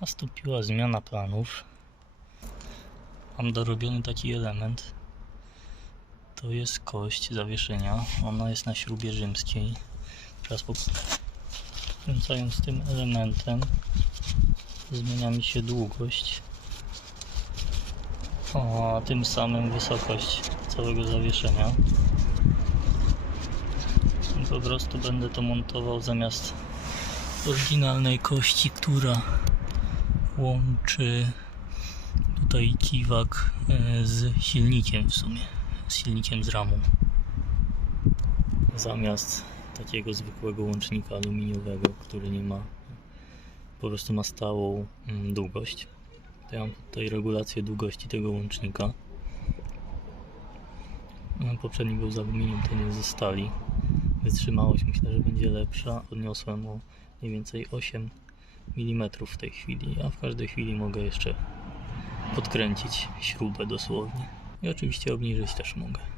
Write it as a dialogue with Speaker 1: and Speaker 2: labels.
Speaker 1: Nastąpiła zmiana planów. Mam dorobiony taki element. To jest kość zawieszenia. Ona jest na śrubie rzymskiej. Teraz pokręcając tym elementem zmienia mi się długość. A tym samym wysokość całego zawieszenia. Po prostu będę to montował zamiast oryginalnej kości, która łączy tutaj kiwak e, z silnikiem w sumie, z silnikiem z ramą. Zamiast takiego zwykłego łącznika aluminiowego, który nie ma, po prostu ma stałą mm, długość. To ja mam tutaj regulację długości tego łącznika. No, Poprzedni był z aluminium, ten jest ze stali. Wytrzymałość myślę, że będzie lepsza. Podniosłem o mniej więcej 8 mm w tej chwili, a w każdej chwili mogę jeszcze podkręcić śrubę dosłownie. I oczywiście obniżyć też mogę.